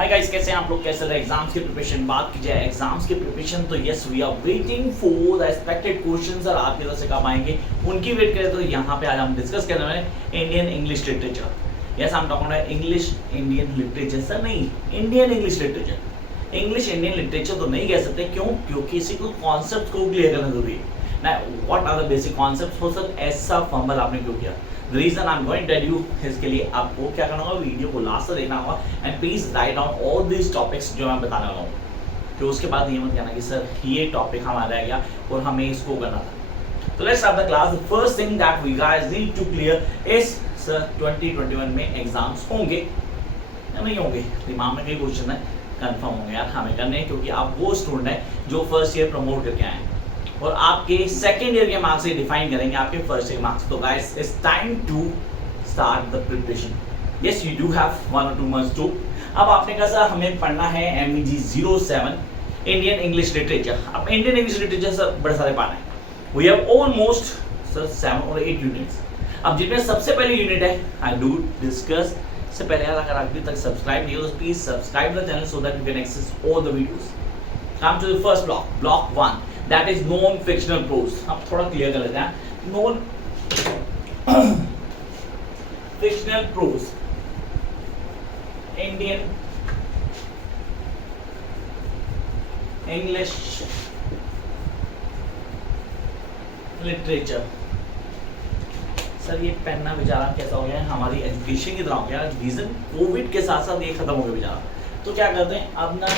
Hi guys, कैसे हैं आप लोग? कैसे रहे एग्जाम्स की प्रिपरेशन? बात की जाए एग्जाम्स की प्रिपरेशन तो yes we are waiting for the expected questions और आपकी तरफ से कब आएंगे उनकी वेट करें। तो यहाँ पे आज हम डिस्कस करने वाले हैं इंडियन इंग्लिश लिटरेचर। यस, हम talking about English Indian literature. Sir नहीं, Indian English literature. English Indian literature तो नहीं कह सकते, क्यों? क्योंकि इसी को कॉन्सेप्ट को क्लियर करना जरूरी है ना। What are the basic concepts? हो सर ऐसा फंबल आपने क्यों किया? The reason I'm going to tell you इसके लिए आपको क्या करना होगा, वीडियो को लास्ट तक देखना होगा and please write down all these topics जो मैं बताने वाला हूँ। तो उसके बाद ये मत कहना कि सर ये टॉपिक हमारा रह गया और हमें इसको करना था। तो let's start the class. The first thing that we guys need to clear is sir 2021 में एग्जाम्स होंगे या नहीं होंगे? दिमाग में कई क्वेश्चन है, कंफर्म होंगे यार, हमें करने हैं क्योंकि आप वो स्टूडेंट हैं जो फर्स्ट ईयर प्रमोट करके आए हैं और आपके सेकेंड ईयर के मार्क्स से डिफाइन करेंगे आपके फर्स्ट ईयर मार्क्स। तो guys it's time to start the preparation. Yes, you do have 1 or 2 months too. अब आपने कहा सर हमें पढ़ना है MEG 07 इंडियन इंग्लिश लिटरेचर। अब इंडियन इंग्लिश लिटरेचर सर बड़े सारे पार्ट हैं। We have almost sir 7 or 8 units. अब जिनमें सबसे पहले यूनिट है आई डू डिस्कस। से पहले यार अगर अभी तक सब्सक्राइब नहीं हो तो please subscribe the channel so that you can access all the videos. Come to the first block 1 that is non fictional prose। अब थोड़ा क्लियर कर लेते हैं। non fictional prose Indian English literature। Sir ये पढ़ना बेचारा कैसा हो गया है, हमारी एजुकेशन की तरह हो गया। रीजन कोविड के साथ साथ ये खत्म हो गया बेचारा। तो क्या करते हैं अब ना,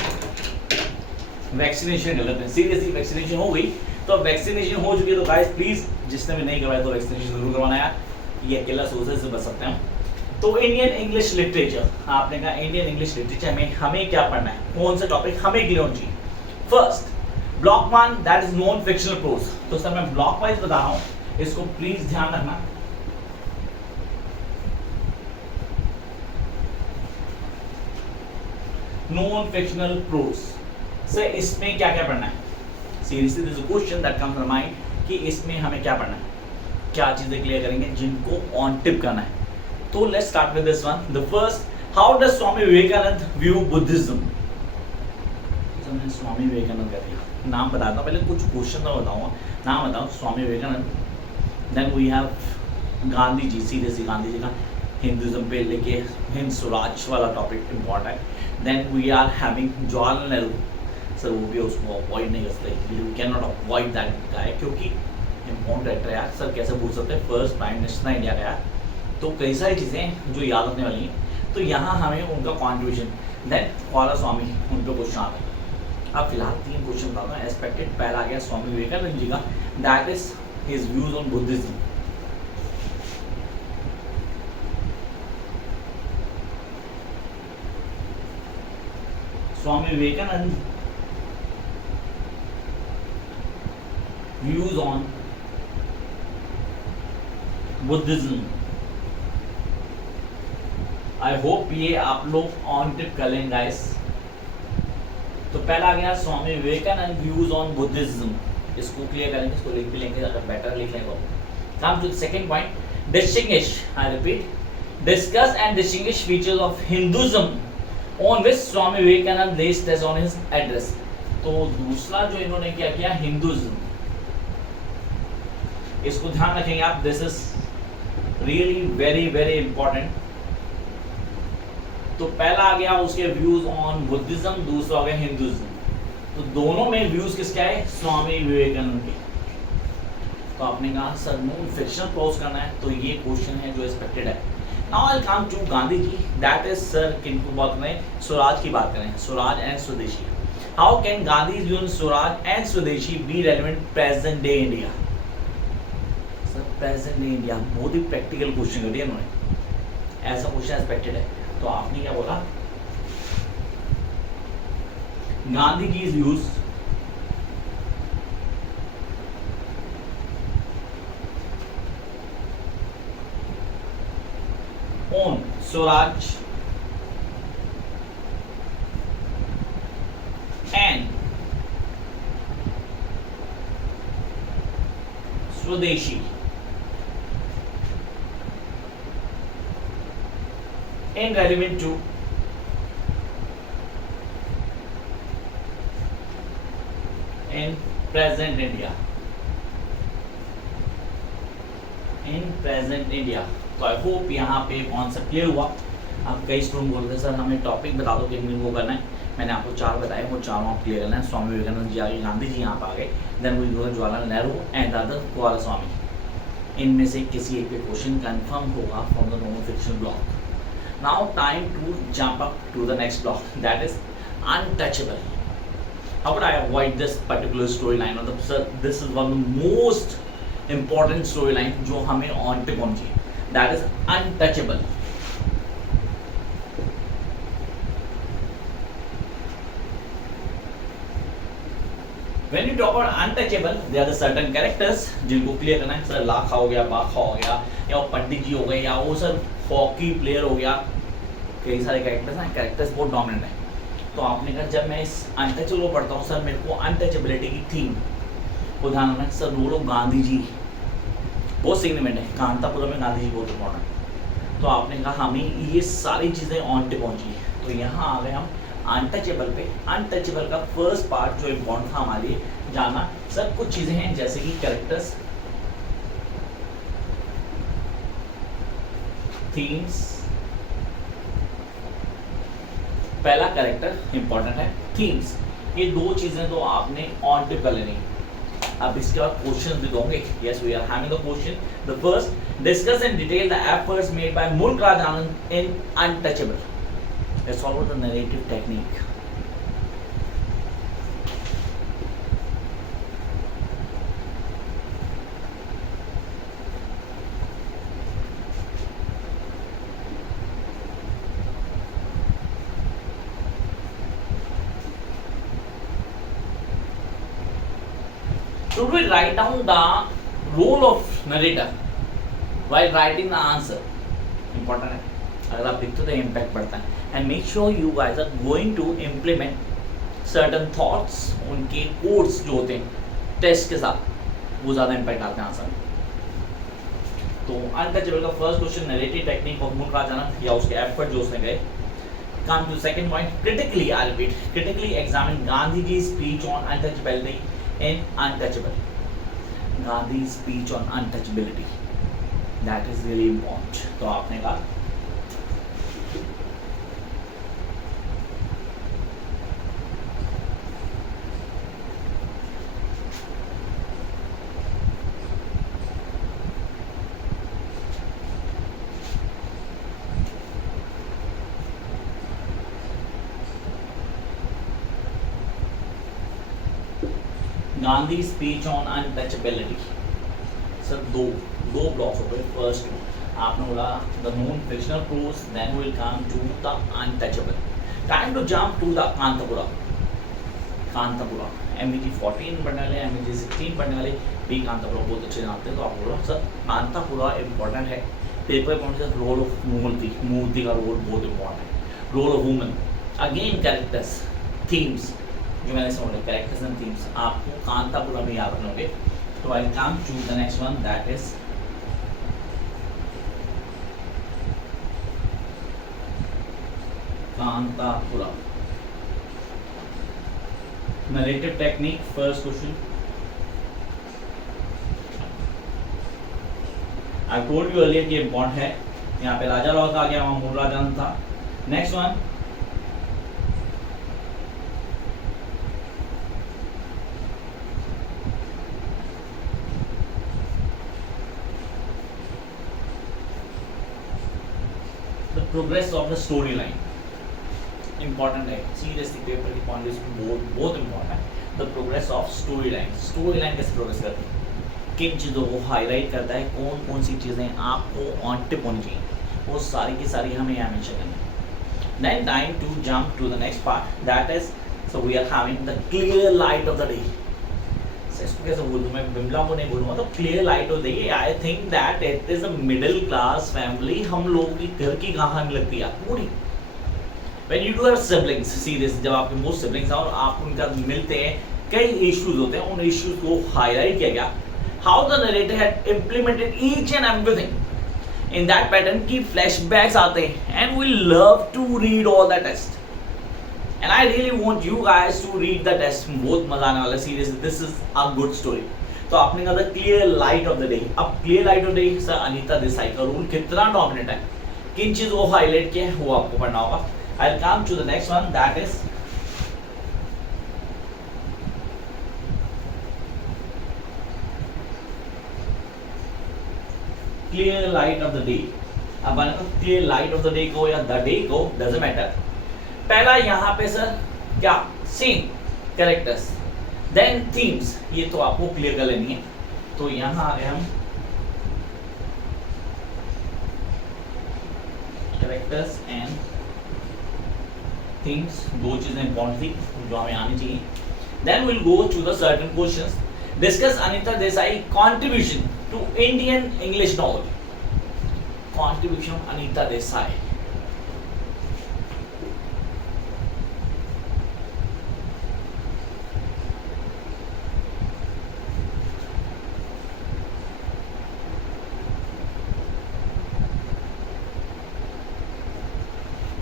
वैक्सीनेशन कर लेते हैं। सीरियसली वैक्सीनेशन हो गई तो वैक्सीनेशन हो चुकी है तो गाइस प्लीज जिसने भी नहीं करवाया तो वैक्सीनेशन जरूर करवाना यार, ये अकेला सोचने से बच सकते हैं। तो इंडियन इंग्लिश लिटरेचर, आपने कहा इंडियन इंग्लिश लिटरेचर में हमें क्या पढ़ना है, कौन सा टॉपिक हमें क्लियर होना चाहिए? First block 1 that is non fictional prose. तो सर मैं ब्लॉक वाइज बता रहा हूँ, इसको प्लीज ध्यान रखना। नॉन फिक्शनल प्रोज से इसमें क्या क्या पढ़ना है? Seriously this is a question that comes in mind कि इसमें हमें क्या पढ़ना है, क्या चीजें क्लियर करेंगे जिनको ऑन टिप करना है। तो let's start with this one. The first, how does Swami Vivekananda view Buddhism. मैं स्वामी विवेकानंद का दिया नाम बताता हूँ, पहले कुछ क्वेश्चन मैं बताऊंगा, नाम बताऊँ। Swami Vivekananda, then we have Gandhi ji. Seriously Gandhi ji का हिंदुज्म पे लेके हिंद स्वराज वाला टॉपिक इंपॉर्टेंट है। Then we are having Jawaharlal Nehru. Sir वो भी उसको अवॉइड नहीं कर सकते, you can not avoid that guy क्योंकि इम्पोर्टेंट डायरेक्टर है यार। सर कैसे भूल सकते हैं, फर्स्ट प्राइम मिनिस्टर इंडिया का यार। तो कई सारी चीज़ें जो याद रखने वाली हैं, तो यहाँ हमें उनका कॉन्ट्रीब्यूशन। देन कौला स्वामी, उनका क्वेश्चन आता है। अब फिलहाल 3 क्वेश्चन बताता हूँ। एक्सपेक्टेड पहला आ गया स्वामी विवेकानंद जी का, that is his views on Buddhism. Swami Vivekananda views on Buddhism। I hope ये आप लोग ऑन टिप कर लेंगे गाइस। तो पहला आ गया Swami Vivekananda views on Buddhism, इसको क्लियर करेंगे, इसको लिख भी लेंगे अगर बेटर लिख लेंगे। Come to the second point, distinguish, I repeat, discuss and distinguish features of Hinduism on which Swami Vivekananda laid stress on his address. तो दूसरा जो इन्होंने क्या किया, हिंदुइज्म, इसको ध्यान रखेंगे आप। This is really very very important. तो पहला आ गया उसके व्यूज ऑन बुद्धिज्म, दूसरा हो गया हिंदुइज्म। तो दोनों में व्यूज किसके आए, स्वामी विवेकानंद के। तो आपने कहा सर नॉन फिक्शनल प्रोज करना है, तो ये क्वेश्चन है जो एक्सपेक्टेड है। Now I come to Gandhi ji, that is sir किनको बात करें, स्वराज की बात करें, Swaraj and swadeshi. How can Gandhi view on Swaraj and swadeshi be relevant present day India? Present day India, बहुत ही प्रैक्टिकल क्वेश्चन कर दिया उन्होंने, ऐसा क्वेश्चन एक्सपेक्टेड है। तो आपने क्या बोला, गांधी की व्यूज ऑन स्वराज एंड स्वदेशी in relevant to in present India, in present India. तो आई होप यहाँ पे कॉन्सेप्ट क्लियर हुआ। अब कई स्टूडेंट बोलते हैं सर हमें टॉपिक बता दो कि वो करना है। मैंने आपको 4 बताए, वो चारों आप क्लियर करना है। स्वामी विवेकानंद जी आ गए, गांधी जी यहाँ पे आ गए, then we go Jawaharlal Nehru and other Kumar Swami. इनमें से किसी एक पे क्वेश्चन कंफर्म होगा from the non fiction block. Now time to jump up to the next block, that is untouchable. How would I avoid this particular story line? मतलब sir this is one of the most important story line जो हमें on पे पहुंची, that is untouchable. When you talk about untouchable, there are the certain characters जिनको clear करना है। Sir लाखा हो गया, बाखा हो गया, या वो पंडित जी हो गए, या वो सर हॉकी प्लेयर हो गया, कई सारे कैरेक्टर्स हैं। कैरेक्टर्स बहुत डोमिनेंट है। तो आपने कहा जब मैं इस अनटचेबल को पढ़ता हूँ सर मेरे को अनटचेबिलिटी की थीम उदाहरण है सर वो लोग गांधी जी बहुत सिग्निफिकेंट है। कांतापुरम में गांधी जी बहुत इंपॉर्टेंट है। तो आपने कहा हमें ये सारी चीज़ें ऑन पे पहुँची। तो यहाँ आ गए हम अनटचेबल पे। अनटचेबल का फर्स्ट पार्ट जो इम्पोर्टेंट था हमारे लिए जाना, सर कुछ चीजें हैं जैसे कि कैरेक्टर्स, थीम्स। पहला कैरेक्टर इंपॉर्टेंट है, थीम्स। ये दो चीजें तो आपने ऑन पे कर लेनी। अब इसके बाद क्वेश्चन भी दोगे। Yes we are having the question. The first, discuss in detail the efforts made by Mulk Raj Anand in Untouchable. Let's follow the narrative technique. Should we write down the role of narrator while writing the answer? Important है। अगर आप लिखते हो तो impact बढ़ता है। And make sure you guys are going to implement certain thoughts, उनके codes जो होते हैं टेस्ट के साथ, वो ज़्यादा इम्पैक्ट डालते हैं आंसर में। तो अनटचेबल का first question narrative technique of Mulk Raj Anand या उसके एफर्ट जो उसने गए। Come to second point, critically I repeat, critically examine Gandhi ji speech on untouchability in Untouchable. Gandhi speech on untouchability, that is really important. तो आपने कहा Gandhi speech on untouchability. Sir दो blocks हो गए। फर्स्ट आपने बोला the non fictional prose, then will come to the Untouchable. Time to jump to the Kanthapura. Kanthapura MEG 14 पढ़ने वाले, एमईजी 16 पढ़ने वाले भी कांतापुरा बहुत अच्छे जानते हैं। तो आप बोलो सर कांतापुरा इंपॉर्टेंट है। पेपर पॉइंट से रोल ऑफ मूर्ति का रोल बहुत इंपॉर्टेंट है। Role of women, again characters, themes जो मैंने समझे, कैरेक्टर्स एंड थीम्स आपको कांतापुरा में याद रखोगे। तो I come to the next one, that is Kanthapura. Narrative technique, first question I told you earlier कि इम्पोर्टेंट है। यहाँ पे राजा लॉस आ गया, वहां मूल राजा था। Next one, progress of the story line important है। सीरियसली पेपर की पॉइंट बहुत इंपॉर्टेंट है। The progress of story line कैसे प्रोग्रेस करती है, किन चीज़ों को हाईलाइट करता है, कौन सी चीज़ें आपको ऑन टिप होनी चाहिए, वो सारी की सारी हमें यहाँ मेंशन करनी है। Then time to jump to the next part, that is so we are having the clear light of the day. इसको कैसे बोलूँ मैं, बिमला को नहीं बोलूँगा, तो क्लियर लाइट हो देखिए। I think that it is a middle class family. हम लोगों की घर की कहानी लगती है पूरी। When you do have siblings, serious जब आपके मोस्ट सिबलिंग्स हैं और आप उनका मिलते हैं, कई इश्यूज होते हैं, उन इश्यूज को हाईलाइट किया गया। How the narrator had implemented each and everything in that pattern की फ्लैशबैक्स आते हैं and we love to read all that test and I really want you guys to read the test. बहुत मजा आने वाला series. This is a good story. तो आपने कहा था clear light of the day. अब clear light of the day sir Anita Desai का रोल कितना डोमिनेंट है, किन चीजों को हाईलाइट किया है, वो आपको पढ़ना होगा. I will come to the next one, that is clear light of the day. अब clear light of the day को या द डे को डजंट मैटर. पहला यहाँ पे सर क्या, सीन, कैरेक्टर्स, देन थीम्स. ये तो आपको क्लियर कर लेनी है. तो यहाँ आ गए हम कैरेक्टर्स एंड थीम्स. दो चीजें इंपॉर्टेंट थी जो हमें आनी चाहिए. Then will go to the certain questions. Discuss Anita Desai contribution to Indian English novel. contribution of Anita Desai.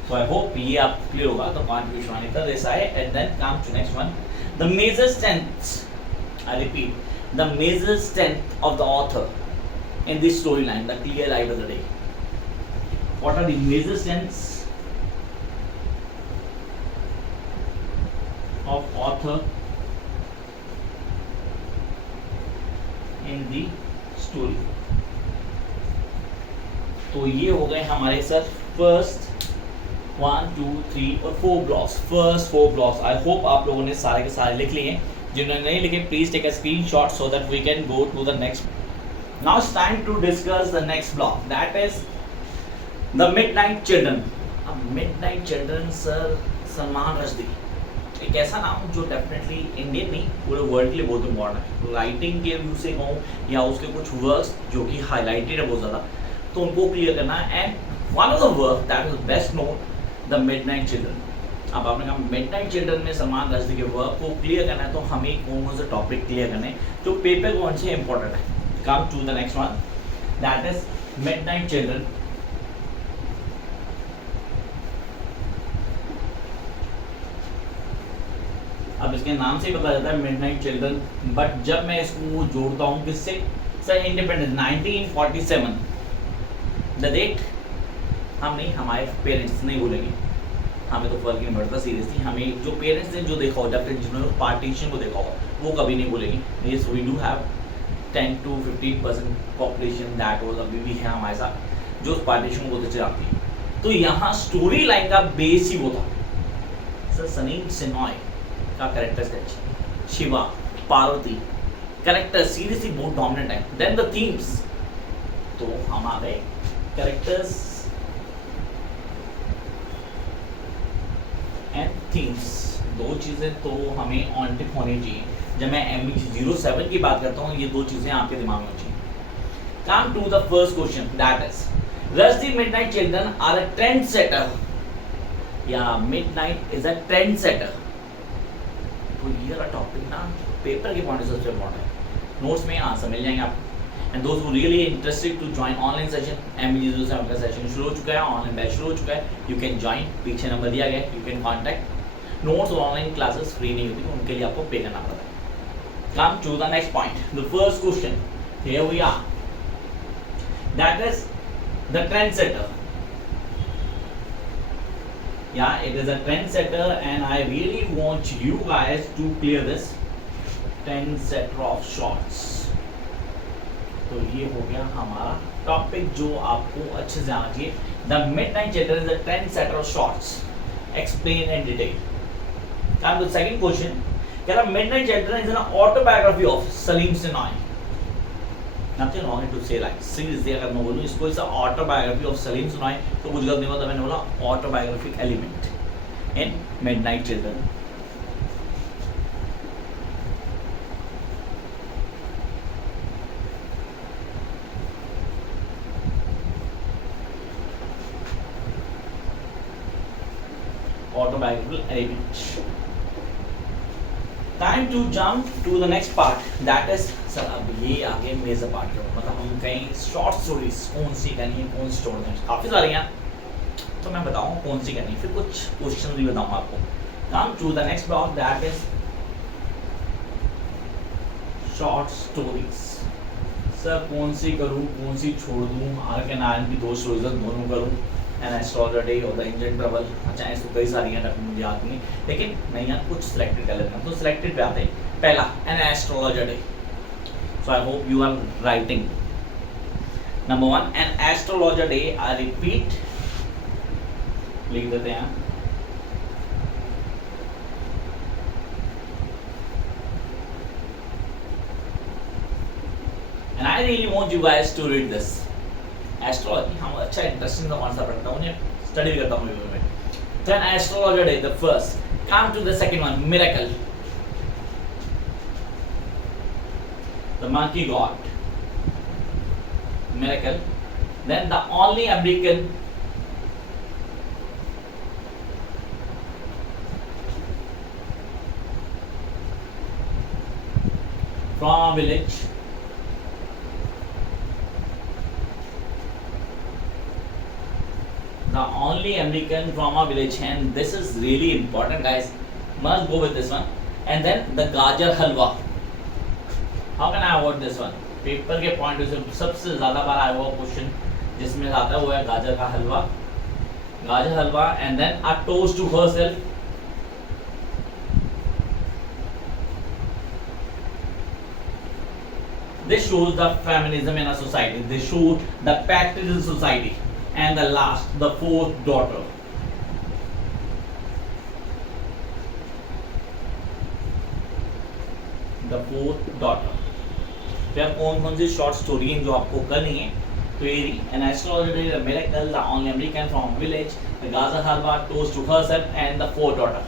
So I hope ये आप clear होगा. तो contribution Anita Desai and then come to next one. The major strengths. I repeat, the major strength of the author in this storyline, the clear light of the day. What are the major strengths of author in the story? तो ये हो गए हमारे sir first 1 2 3 और 4 blocks. First 4 blocks. I hope आप लोगों ने सारे के सारे लिख लिए. जिन्होंने नहीं लिखे please take a screenshot so that we can go to the next. Now it's time to discuss the next block, that is the midnight children. अब midnight children sir Salman Rushdie. एक ऐसा नाम जो डेफिनेटली इंडियन नहीं पूरे वर्ल्ड के लिए बहुत इंपॉर्टेंट है. राइटिंग के व्यू से कहूँ या उसके कुछ वर्क्स जो कि हाईलाइटेड है बहुत ज़्यादा, तो उनको क्लियर करना है. And one of the work that is best known, the midnight children. अब आपने कहा मिडनाइट चिल्ड्रन में सलमान रश्दी के वर्क को क्लियर करना है, तो हमें कौन से टॉपिक क्लियर करने जो पेपर कौन से इंपॉर्टेंट है. Come to the next one, that is Midnight children. अब इसके नाम से ही पता चलता है मिडनाइट चिल्ड्रन, बट जब मैं इसको जोड़ता हूँ किससे, सर इंडिपेंडेंस 1947. द डेट हम नहीं, हमारे पेरेंट्स नहीं बोलेंगे, हमें तो फर्क नहीं पड़ता सीरियसली. हमें जो पेरेंट्स ने जो देखा होगा, जिन्होंने पार्टीशन को देखा होगा, वो कभी नहीं बोलेंगे. Yes we do have 10 to 15% population that was अभी भी है हमारे साथ जो उस पार्टीशन को बहुत अच्छे जानती है. तो यहाँ स्टोरी लाइन का बेस ही वो था सर सलीम सिनॉय का character sketch. Shiva, Parvati character seriously बहुत डोमिनेंट है. देन द थीम्स, तो हमारे कैरेक्टर्स एंड थीम्स दो चीज़ें तो हमें ऑन टिप होनी चाहिए. जब मैं MBG07 की बात करता हूँ, ये दो चीज़ें आपके दिमाग में होनी चाहिए. Come to the first question, that is Rushdie midnight children are a trend setter या midnight is a trend setter. तो ये वाला टॉपिक ना पेपर के पॉइंट से सबसे इम्पोर्टेंट है. नोट्स में आंसर मिल जाएंगे आपको. एंड दोस्त who really interested to join online session, MBG07 का सेशन शुरू हो चुका है, ऑनलाइन बैच शुरू हो चुका है. यू कैन ज्वाइन, पीछे नंबर दिया गया है, यू कैन कॉन्टैक्ट. नोट्स और ऑनलाइन क्लासेस फ्री नहीं होती, उनके लिए आपको पे करना पड़ता है. Come to the next point. The first question. Here we are. That is the trendsetter. Yeah, it is a trendsetter, and I really want you guys to clear this. Trendsetter of shorts. तो ये हो गया हमारा topic जो आपको अच्छे से आना चाहिए. The midnight children is a trendsetter of shorts. Explain in detail. Come to the second question. Midnight Children is an autobiography of Salim Sinai. Nothing wrong to say like seriously अगर मैं बोलूँ इसको इस autobiography of Salim Sinai तो कुछ गलत नहीं होता. मैंने बोला autobiographic element in Midnight Children. Autobiographical element. Time to jump to the next part, that is sir अब ये आगे मेजर पार्ट है. मतलब हम कहीं शॉर्ट स्टोरीज कौन सी करनी है, कौन सी स्टोरी काफ़ी सारी हैं, तो मैं बताऊँ कौन सी करनी है. फिर कुछ क्वेश्चन भी बताऊँगा आपको Come to the next block, that is short stories. Sir कौन सी करूँ, कौन सी छोड़ दूँ? आर के नारायण की 2 स्टोरीज दोनों करूँ, एन एस्ट्रोलॉजर डे और द इंडियन ट्रैवल। अच्छा ऐसे कई सारी हैं, मुझे याद नहीं, लेकिन नहीं यार कुछ सिलेक्टेड कर लेते हैं। तो सिलेक्टेड पे आते हैं, पहला an astrologer day. So I hope you are writing. Number 1 an astrologer day, I repeat, लिख देते हैं। And I really want you guys to read this. Astrology, हम अच्छा इंटरेस्टिंग सा कॉन्सेप्ट रखता हूँ, उन्हें स्टडी भी करता हूँ मैं। तो an astrologer day, the first. Come to the second one, miracle. The monkey god. Miracle. Then the only American from a village. The only American from a village, and this is really important, guys. Must go with this one. And then the gajar halwa. How can I avoid this one? Paper के point से सबसे ज्यादा बार आया हुआ question जिसमें आता है वो है गाजर का हलवा। Gajar halwa and then a toast to herself. This shows the feminism in a society. This shows the patriotism in society. And the last, the fourth daughter. The fourth daughter. फिर कौन सी शॉर्ट स्टोरी जो आपको करनी है? तो ये an astrologer, a miracle, the only American from village, the Gaza halwa, toast to herself, and the fourth daughter.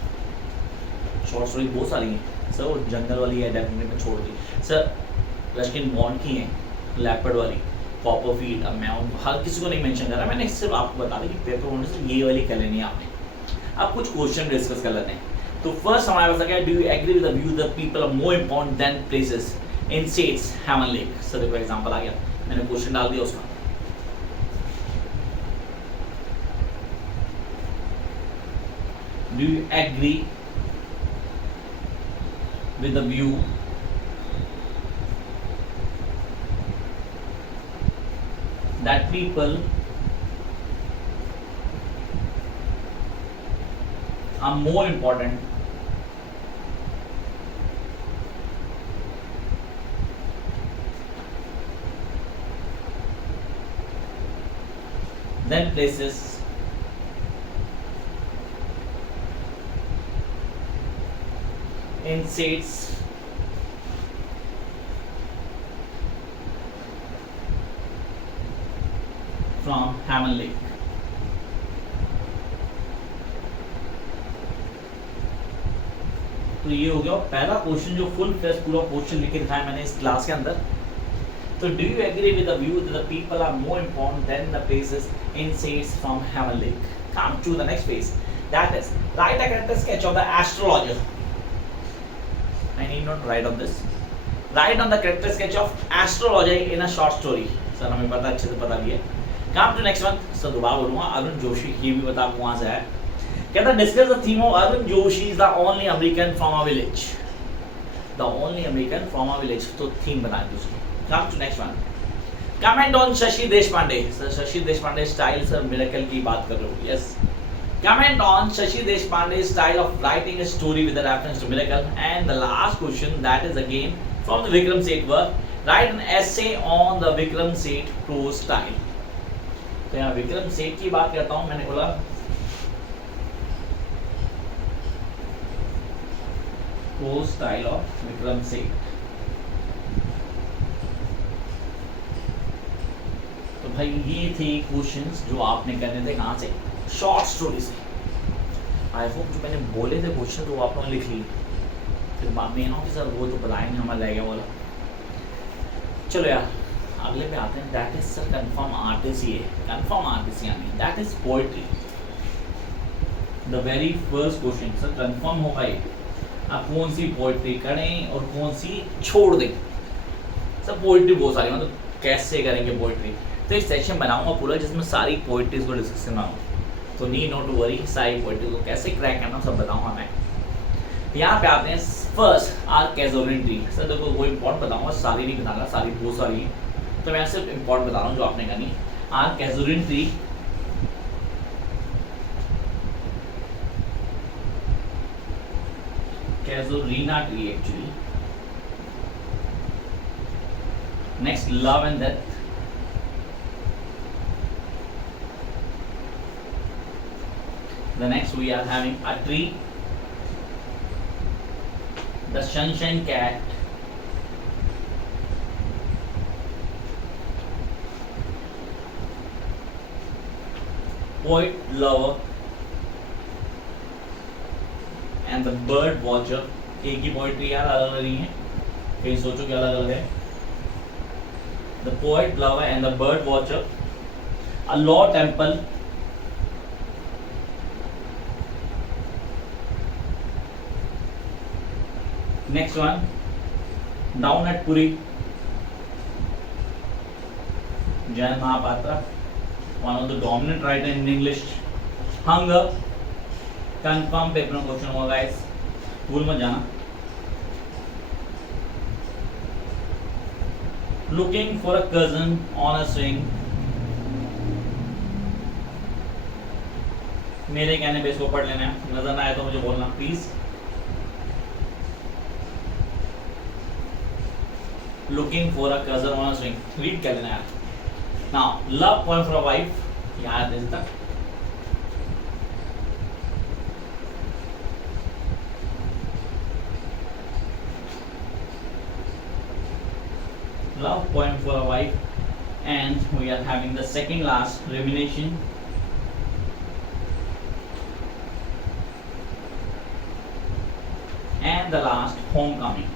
Short story बहुत सारी हैं सर, वो जंगल वाली है डेफिनेटली मैं छोड़ दी सर। रस्किन बॉन्ड की है, लेपर्ड वाली, कॉपर फील्ड, अब मैं हर किसी को नहीं मेंशन कर रहा, मैंने सिर्फ आपको बता दी कि पेपर होने से ये वाली कर लेनी है आपने। अब कुछ क्वेश्चन डिस्कस कर लेते हैं। तो फर्स्ट हमारे पास क्या है, do you agree with the view that people are more important than places in states heaven lake? Sir देखो एग्जांपल आ गया, मैंने क्वेश्चन डाल दिया उसका। Do you agree with the view that people are more important than places in states from Hammond Lake. तो ये हो गया पहला क्वेश्चन जो फुल फ्लेश पूरा क्वेश्चन लिख के दिखाया मैंने इस क्लास के अंदर। तो do you agree with the view that the people are more important than the places in states from Hammond Lake? Come to the next phase, that is write a character sketch of the astrologer. I need not write on this. Write on the character sketch of astrologer in a short story. Sir हमें पता अच्छे से पता भी है। Come to next one. Sir दोबारा बोलूँगा, अरुण जोशी, ये भी बता आपको वहाँ से है। कहता है discuss the theme of Arun Joshi is the only American from a village. The only American from a village, तो थीम बना दी उसकी। Come to next one. Comment on Shashi Deshpande. Sir Shashi Deshpande style, sir miracle की बात कर रहे हो? Yes. Comment on Shashi Deshpande style of writing a story with a reference to miracle. And the last question, that is again from the Vikram Seth work. Write an essay on the Vikram Seth prose style. तो यहाँ विक्रम सेठ की बात करता हूं, मैंने बोला pros style of Vikram Seth. तो भाई ये थे क्वेश्चंस जो आपने करने थे, कहाँ से? शॉर्ट स्टोरी से। आई होप जो मैंने बोले थे क्वेश्चन तो वो आप लोगों ने लिख ली, फिर बाद में ना सर वो तो बताएंगे हमारा रह गया वाला। चलो यार अगले पे आते हैं, that is sir confirm artist. ये कंफर्म आर्टिस्ट यानी that is poetry. The very first question, sir confirm हो भाई आप कौन सी पोएट्री करें और कौन सी छोड़ दें? सर पोएट्री बहुत सारी, मतलब कैसे करेंगे पोएट्री? तो एक सेक्शन बनाऊंगा पूरा जिसमें सारी पोएट्रीज को डिस्कस करना हो, तो नी नॉट टू वरी, सारी पोएट्री को कैसे क्रैक करना सब बताऊंगा मैं। यहाँ पे आते हैं first our casuarina tree. Sir देखो वो इम्पोर्टेंट बताऊंगा, सारी नहीं बताऊंगा, सारी बहुत सारी है तो मैं सिर्फ इम्पोर्टेंट बता रहा हूँ जो आपने करनी। Our casuarina tree casuarina tree actually. Next love and death, the next we are having a tree, the sunshine cat, poet lover and the bird watcher। एक ही पोइट्री यार, अलग अलग नहीं है, कहीं सोचो कि अलग अलग है। the poet lover and the bird watcher, a law temple, next one down at Puri, Jayan Mahapatra, one of the dominant writer in English, hunger, confirm paper में क्वेश्चन होगा गाइस, भूल मत जाना। looking for a cousin on a swing, मेरे कहने पे इसको पढ़ लेना है, नजर ना आए तो मुझे बोलना please. looking for a cousin on a swing, read कर लेना यार। now love poem for a wife, याद है तक। love poem for a wife, and we are having the second last rumination, and the last homecoming।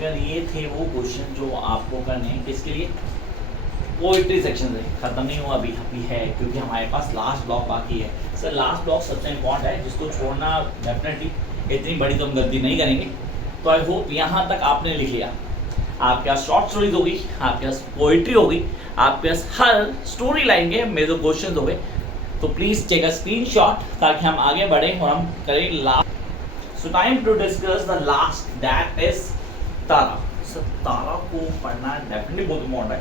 यार ये थे वो क्वेश्चन जो आपको करने हैं, किसके लिए, पोइट्री सेक्शन से। खत्म नहीं हुआ अभी, अभी है क्योंकि हमारे पास लास्ट ब्लॉक बाकी है। सर लास्ट ब्लॉक सबसे इम्पोर्टेंट है, जिसको छोड़ना डेफिनेटली, इतनी बड़ी तो हम गलती नहीं करेंगे। तो आई होप यहाँ तक आपने लिख लिया। आपके पास शॉर्ट स्टोरीज होगी, आपके पास पोइट्री होगी, आपके पास हर स्टोरी लाइन के मेरे जो क्वेश्चन हो गए, तो प्लीज टेक अ स्क्रीनशॉट ताकि हम आगे बढ़ें और हम करें last. So time to discuss the last, that is Tara. Sir Tara को पढ़ना डेफिनेटली बहुत इम्पोर्टेंट है,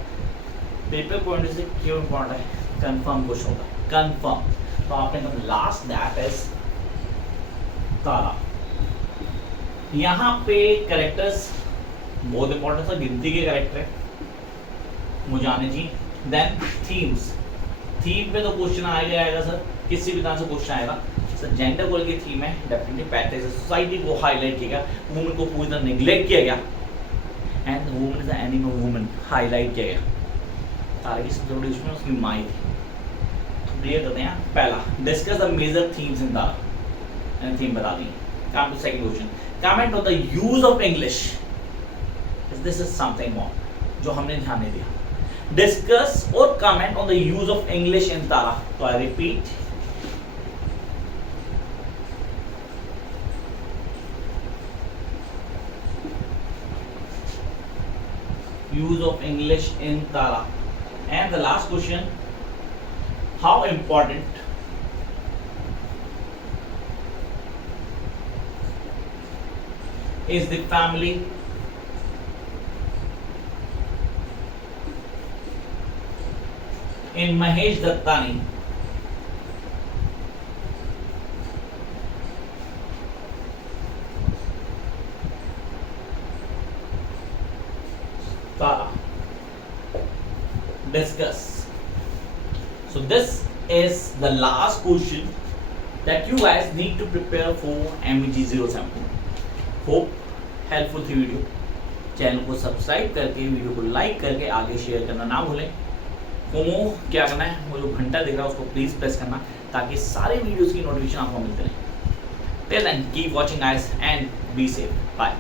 पेपर पॉइंट से क्यों इम्पोर्टेंट है, कंफर्म क्वेश्चन होता है, कंफर्म। तो आपने कहा लास्ट दैट इज तारा। यहाँ पे कैरेक्टर्स बहुत इंपॉर्टेंट है, गिनती के कैरेक्टर है, मुझे आने चाहिए। देन थीम्स, थीम पे तो क्वेश्चन आएगा सर, किसी भी तरह से क्वेश्चन आएगा। सर जेंडर को की थीम है, डेफिनेटली पैटर्न है, सोसाइटी को हाईलाइट किया गया, वुमेन को पूरी तरह निगलेक्ट किया गया, and women is enemy of women highlight किया गया। तारा की सबसे बड़ी दुश्मन उसकी माई थी। तो क्लियर करते हैं, पहला discuss the major themes in Tara, theme बता दी। Come to second question, comment on the use of English, this is something more जो हमने ध्यान नहीं दिया। डिस्कस और comment on the use of English in Tara. तो I repeat, use of English in Tara. And the last question, how important is the family in Mahesh Dattani? Tara. Discuss. So this is the last question that you guys need to prepare for MEG07. Hope helpful थी video. Channel को subscribe करके, video को like करके आगे share करना ना भूलें। मोमो क्या करना है, वो जो घंटा दिख रहा है उसको प्लीज प्रेस करना, ताकि सारे वीडियोस की नोटिफिकेशन आपको मिलते रहे। Till then keep watching guys and be safe, bye.